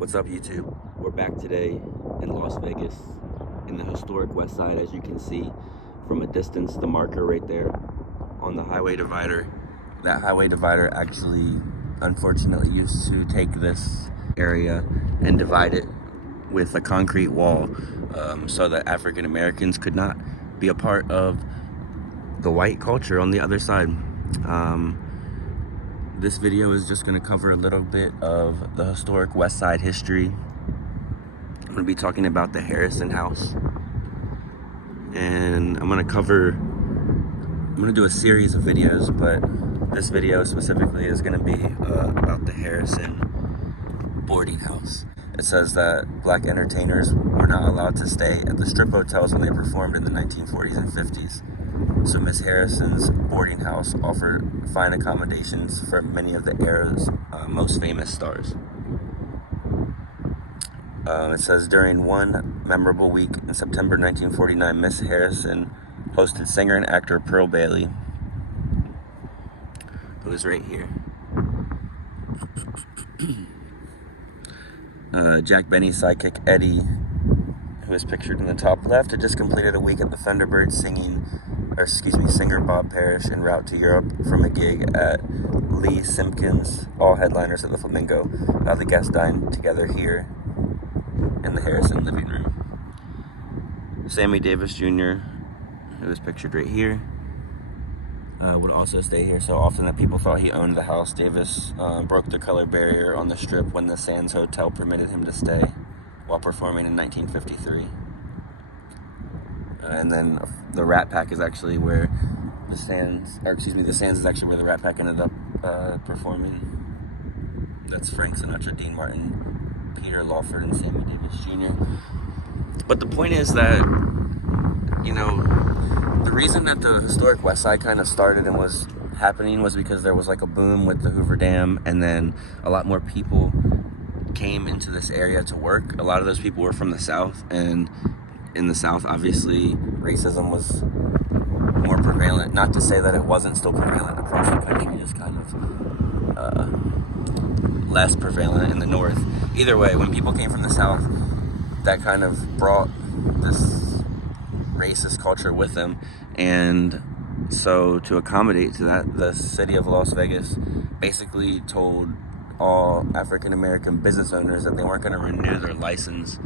What's up, YouTube? We're back today in Las Vegas in the historic Westside, as you can see from a distance, the marker right there on the highway divider. That highway divider actually, unfortunately, used to take this area and divide it with a concrete wall so that African Americans could not be a part of the white culture on the other side. This video is just going to cover a little bit of the historic West Side history. I'm going to be talking about the Harrison House. And I'm going to do a series of videos, but this video specifically is going to be about the Harrison boarding house. It says that black entertainers were not allowed to stay at the strip hotels when they performed in the 1940s and 50s. So Miss Harrison's boarding house offered fine accommodations for many of the era's most famous stars. It says during one memorable week in September 1949, Miss Harrison hosted singer and actor Pearl Bailey, who is right here. Jack Benny's sidekick Eddie, who is pictured in the top left, had just completed a week at the Thunderbird singer Bob Parrish en route to Europe from a gig at Lee Simpkins, all headliners at the Flamingo. The guests dined together here in the Harrison living room. Sammy Davis Jr., who is pictured right here, would also stay here so often that people thought he owned the house. Davis broke the color barrier on the strip when the Sands Hotel permitted him to stay while performing in 1953. And then the Rat Pack is actually where the Sands is actually where the Rat Pack ended up performing. That's Frank Sinatra, Dean Martin, Peter Lawford, and Sammy Davis Jr. But the point is that, you know, the reason that the historic West Side kind of started and was happening was because there was like a boom with the Hoover Dam, and then a lot more people came into this area to work. A lot of those people were from the South, and in the South, obviously, racism was more prevalent. Not to say that it wasn't still prevalent across the country, just kind of less prevalent in the North. Either way, when people came from the South, that kind of brought this racist culture with them. And so to accommodate to that, the city of Las Vegas basically told all African-American business owners that they weren't going to renew their license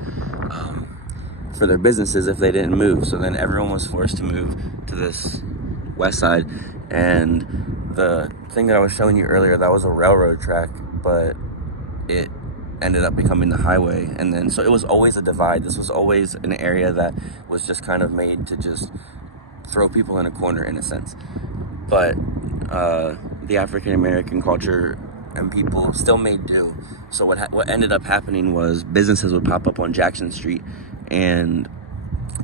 for their businesses if they didn't move. So then everyone was forced to move to this West Side. And the thing that I was showing you earlier, that was a railroad track, but it ended up becoming the highway. And then, so it was always a divide. This was always an area that was just kind of made to just throw people in a corner, in a sense. But the African-American culture and people still made do. So what ended up happening was businesses would pop up on Jackson Street, and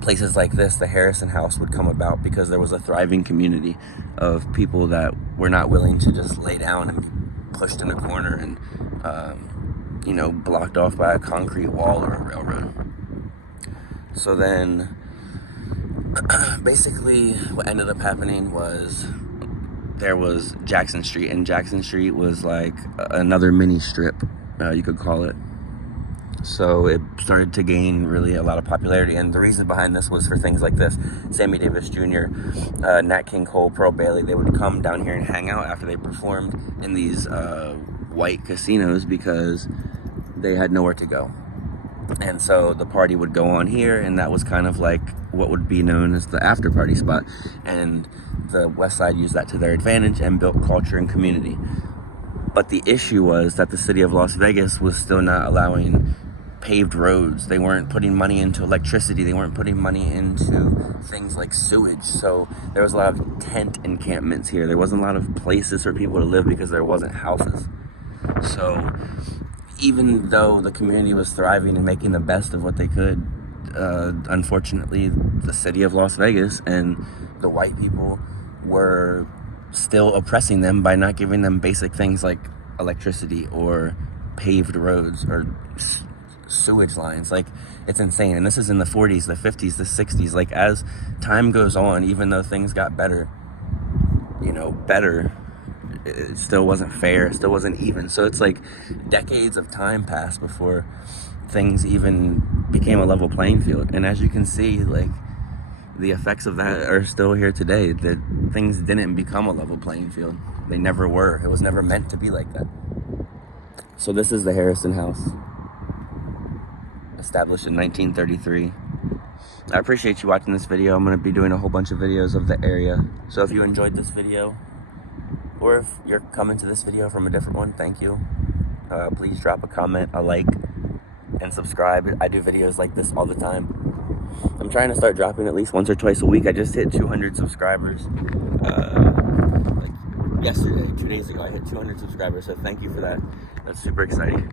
places like this, the Harrison House, would come about because there was a thriving community of people that were not willing to just lay down and be pushed in a corner and blocked off by a concrete wall or a railroad. So then basically what ended up happening was there was Jackson Street, and Jackson Street was like another mini strip, you could call it. So it started to gain really a lot of popularity, and the reason behind this was for things like this. Sammy Davis Jr., Nat King Cole, Pearl Bailey, they would come down here and hang out after they performed in these white casinos because they had nowhere to go. And so the party would go on here, and that was kind of like what would be known as the after party spot. And the West Side used that to their advantage and built culture and community. But the issue was that the city of Las Vegas was still not allowing paved roads. They weren't putting money into electricity. They weren't putting money into things like sewage. So there was a lot of tent encampments here. There wasn't a lot of places for people to live because there wasn't houses. So even though the community was thriving and making the best of what they could, unfortunately, the city of Las Vegas and the white people were still oppressing them by not giving them basic things like electricity or paved roads or sewage lines. Like, it's insane. And this is in the 40s, the 50s, the 60s. Like, as time goes on, even though things got better, it still wasn't fair, it still wasn't even. So it's like decades of time passed before things even became a level playing field. And as you can see, like, the effects of that are still here today. That things didn't become a level playing field. They never were. It was never meant to be like that. So this is the Harrison House, established in 1933. I appreciate you watching this video. I'm going to be doing a whole bunch of videos of the area. So if you enjoyed this video, or if you're coming to this video from a different one, thank you. Please drop a comment, a like, and subscribe. I do videos like this all the time. I'm trying to start dropping at least once or twice a week. I just hit 200 subscribers. Like yesterday, 2 days ago, I hit 200 subscribers. So thank you for that. That's super exciting.